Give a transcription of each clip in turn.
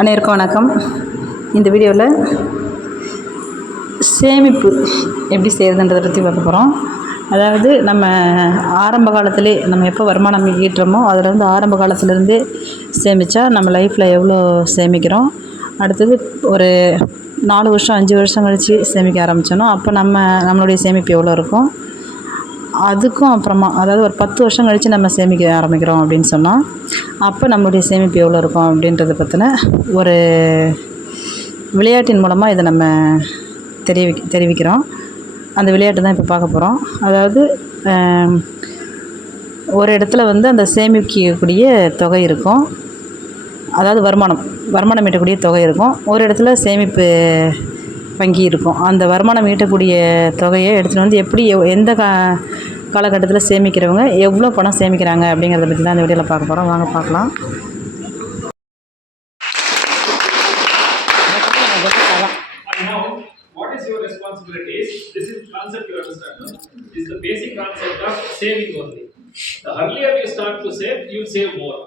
அனைவருக்கும் வணக்கம். இந்த வீடியோவில் சேமிப்பு எப்படி செய்கிறதுன்றதை பற்றி பார்க்க போகிறோம் அதாவது நம்ம ஆரம்ப காலத்திலே நம்ம எப்போ வருமானம் ஈட்டுறோமோ அதிலேருந்து ஆரம்ப காலத்துலேருந்தே சேமித்தா நம்ம லைஃப்பில் எவ்வளோ சேமிக்கிறோம். அடுத்தது ஒரு நாலு வருஷம் அஞ்சு வருஷம் கழித்து சேமிக்க ஆரம்பித்தோன்னா அப்போ நம்ம நம்மளுடைய சேமிப்பு எவ்வளோ இருக்கும்? அதுக்கும் அப்புறமா அதாவது ஒரு பத்து வருஷம் கழித்து நம்ம சேமிக்க ஆரம்பிக்கிறோம் அப்படின்னு சொன்னால் அப்போ நம்மளுடைய சேமிப்பு எவ்வளோ இருக்கும் அப்படின்றத பற்றின ஒரு விளையாட்டின் மூலமாக இதை நம்ம தெரிவி தெரிவிக்கிறோம். அந்த விளையாட்டு தான் இப்போ பார்க்க போகிறோம் அதாவது ஒரு இடத்துல வந்து அந்த சேமிக்கக்கூடிய தொகை இருக்கும். அதாவது வருமானம் வருமானம் ஈட்டக்கூடிய தொகை இருக்கும். ஒரு இடத்துல சேமிப்பு வங்கி இருக்கும் அந்த வருமானம் ஈட்டக்கூடிய தொகையை எடுத்துகிட்டு வந்து எப்படி எந்த கா காலகட்டத்தில் சேமிக்கிறவங்க எவ்வளோ பணம் சேமிக்கிறாங்க அப்படிங்கிறத பற்றி தான் இந்த வீடியோவில் பார்க்க போகிறோம் வாங்க பார்க்கலாம் the earlier you start to save, you'll save more.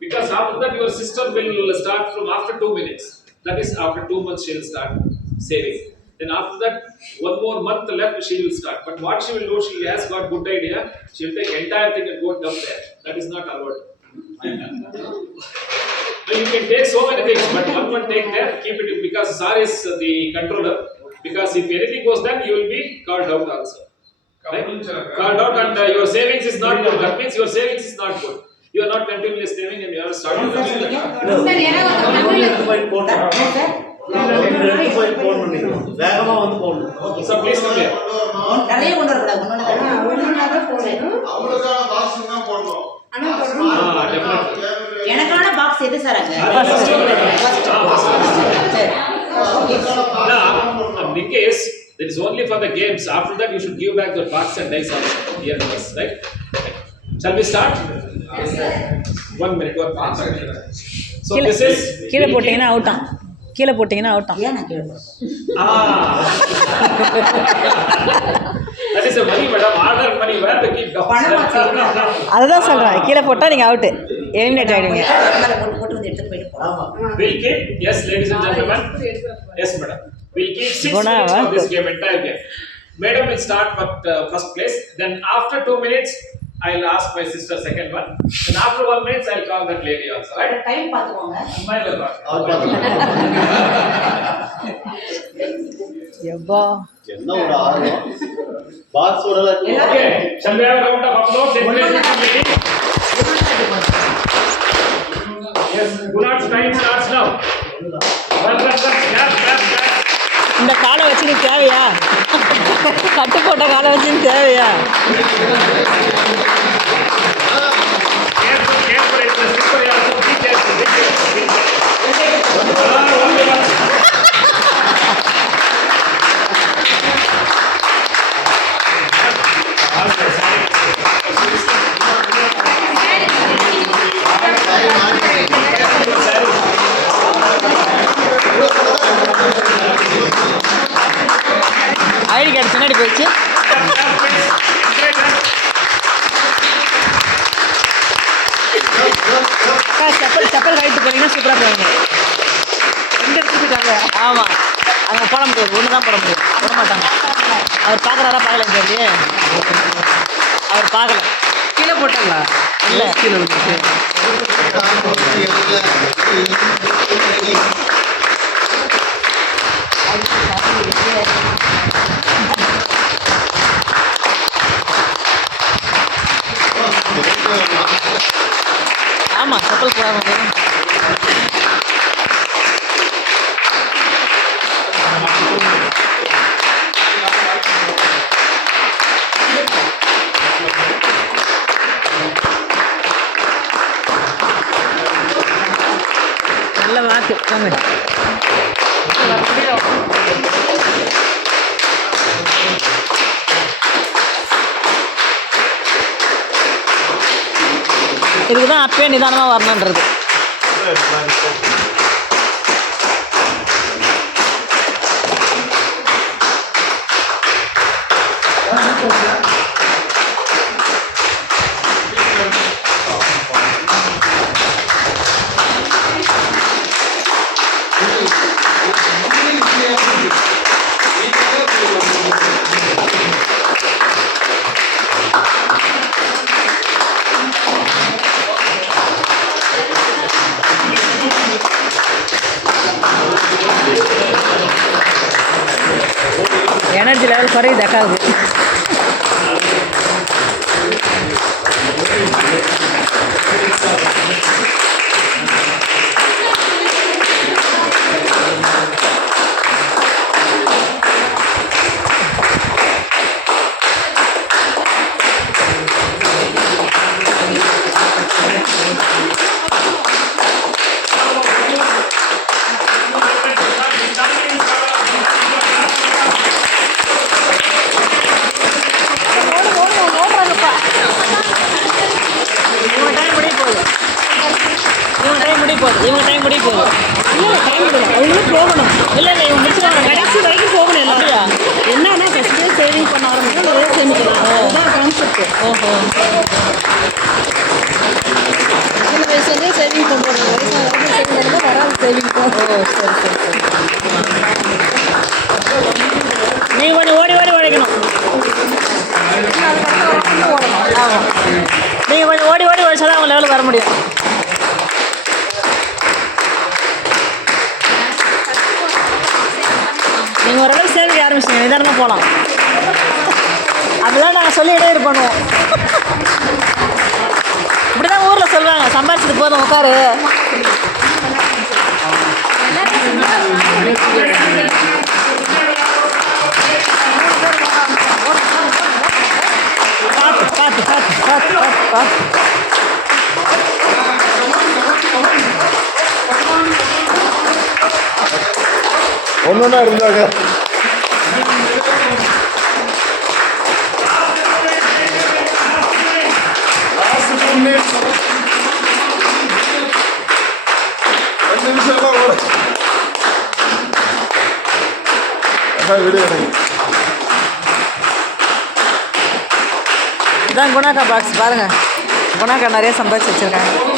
Because after that, your system will start from after two minutes. That is, after two months, she'll start saving. Then after that, one more month left, she will start. But what she will do, she has got good idea. She will take entire thing and go dump there. That is not allowed. So you can take so many things, but one one take there, keep it because Sar is the controller. Because if anything goes then you will be called out also. Right? Called out and uh, your savings is not good. That means your savings is not good. You are not continuously saving and you are starting. வேகமா வந்து. நிறைய கொண்டு வரக்கூடாது Ah. எனக்கான box எது sir அங்க Ah. Ah, in case it is only for the games, after that you should give back the box and dice also. Here it is, right? Shall we start? One minute, one minute. So this is. கீழே போட்டிங்கன்னா அவுட்டான் கீழே போட்டிங்கன்னா அவுட்டான் ஏன் நான் செய்யணும். அதுதான் சொல்கிறேன் கீழே போட்டால் நீங்கள் அவுட்டு எலிமினேட் ஆகிடுவீங்க போட்டு போட்டு வந்து எடுத்துட்டு போயிட்டு போலாம். We'll keep, yes, ladies and gentlemen. Yes, madam. We'll keep six Guna, minutes for what? this game, entire game. Madam will start with uh, first place. Then after two minutes, I'll ask my sister second one. Then after one minute, I'll call that lady also, right? Time பாத்துக்கோங்க Smile a lot. அவர் பார்த்துக்கலாம் எப்பா என்ன ஒரு ஆர்வம் பாக்ஸோட Okay, shall we have a round of applause? Encouragement to lady. Yes, Gunat's time starts now. இந்த காலை வச்சு நீ தேவையா? கட்டு போட்ட காலை வச்சு நீ தேவையா? பின்னாடி போயிடுச்சு செப்பல் செப்பல் கழித்து போனீங்கன்னா சூப்பராக போவீங்க. ரெண்டு எடுத்துக்கிட்டாங்க. ஆமாம் அங்கே போட முடியாது. ஒன்று தான் போட முடியும் போட மாட்டாங்க. அவர் பார்க்குறாரா பார்க்கல தெரியல அவர் பார்க்கல. கீழே போட்டாங்களா? இல்லை. கீழே ஆமாம் செப்பல் போடாம போயிடும் நல்ல வாக்கு போங்க இதுக்கு தான் அப்பயே நிதானமாக வரணுன்றது ಎನರ್ಜಿ ಲೆವೆಲ್ ಕೊರಿ ದಕ್ಕಾಗ முடிய போகுது இவங்க டைம் முடிய போகுது இல்லை டைம் அவங்களும் போகணும். இல்லை இல்லை இவங்க முடிச்சுட்டாங்க கடைசி வரைக்கும் போகணும் இல்லையா என்னன்னா ஃபஸ்ட்டு சேவிங் பண்ண ஆரம்பிச்சு நிறைய சேமிக்கலாம். அதுதான் கான்செப்ட் ஓஹோ. சின்ன வயசுலேருந்தே சேவிங் பண்ணுறது வராது சேவிங் ஓ சரி சரி சரி. நீங்கள் கொஞ்சம் ஓடி ஓடி உழைக்கணும். நீங்கள் கொஞ்சம் ஓடி ஓடி உழைச்சா தான் அவங்க லெவலுக்கு வர முடியும். நீங்கள் ஓரளவுக்கு சேவிங் ஆரம்பிச்சிங்க நிதானமாக போகலாம் அப்படிதான் நாங்கள் சொல்லி இடையூறு பண்ணுவோம் இப்படி தான் ஊரில் சொல்லுவாங்க. சம்பாரிச்சது போதும் உட்காரு. பார்த்து பார்த்து பார்த்து பார்த்து பார்த்து பார்த்து ஒன்னொன்னா இருந்தாங்க. இதான் குணாக்கா பாக்ஸ் பாருங்க. குணாக்கா நிறைய சம்பாதிச்சு வச்சிருக்காங்க.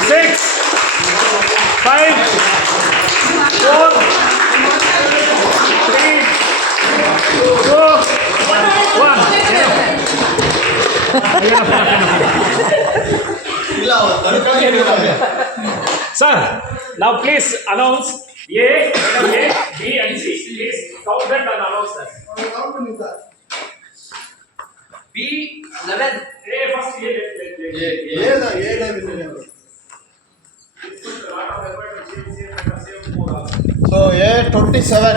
six, five, four, three, two, one. Sir, now please announce A, A, B, and C. Please count that and announce that. B, 11. A first A. A, A, A. seven.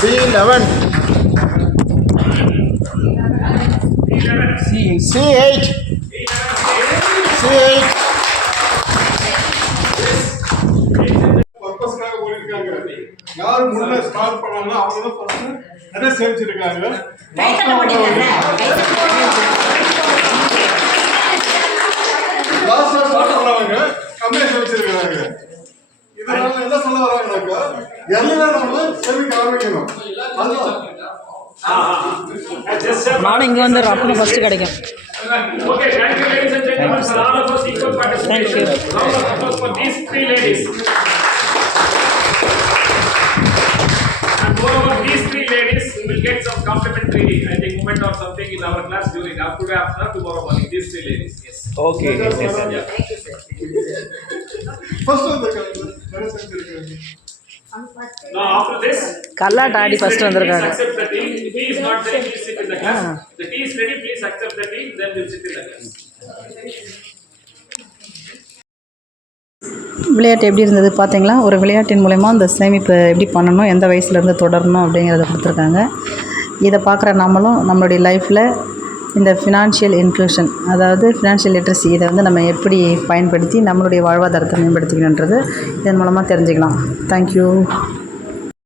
B eleven. C C eight. C eight. பர்பஸ்க்காக ஓடிருக்காங்க யார் முன்ன start பண்ணாங்களோ அவங்க தான் first நிறைய சேமிச்சிருக்காங்க கம்மியா சேமிச்சிருக்காங்க இதனால என்ன சொல்ல வராங்கனாக்கா எல்லாம் நம்ம சேமிக்க ஆரம்பிக்கணும் அதுதான் நானும் இங்கே வந்து அப்போ ஃபஸ்ட்டு கிடைக்கும் Okay, thank you ladies and gentlemen for all of us equal participation. Round of applause for these three ladies. And moreover, these three ladies will get some complimentary, I think, moment or something in our class during after after tomorrow morning, these three ladies, yes. நிறைய செஞ்சிருக்காங்க Now after this. கல்லாட்ட Aadi ready, வந்திருக்காங்க. விளையாட்டு எப்படி இருந்தது பார்த்தீங்களா ஒரு விளையாட்டின் மூலயமா இந்த சேமிப்பு எப்படி பண்ணணும் எந்த வயசுலேருந்து தொடரணும் அப்படிங்கிறத கொடுத்துருக்காங்க இதை பார்க்குற நம்மளும் நம்மளுடைய லைஃப்பில் இந்த ஃபினான்ஷியல் இன்க்ளூஷன் அதாவது ஃபினான்ஷியல் லிட்ரஸி இதை வந்து நம்ம எப்படி பயன்படுத்தி நம்மளுடைய வாழ்வாதாரத்தை மேம்படுத்திக்கணுன்றது இதன் மூலமாக தெரிஞ்சுக்கலாம். தேங்க்யூ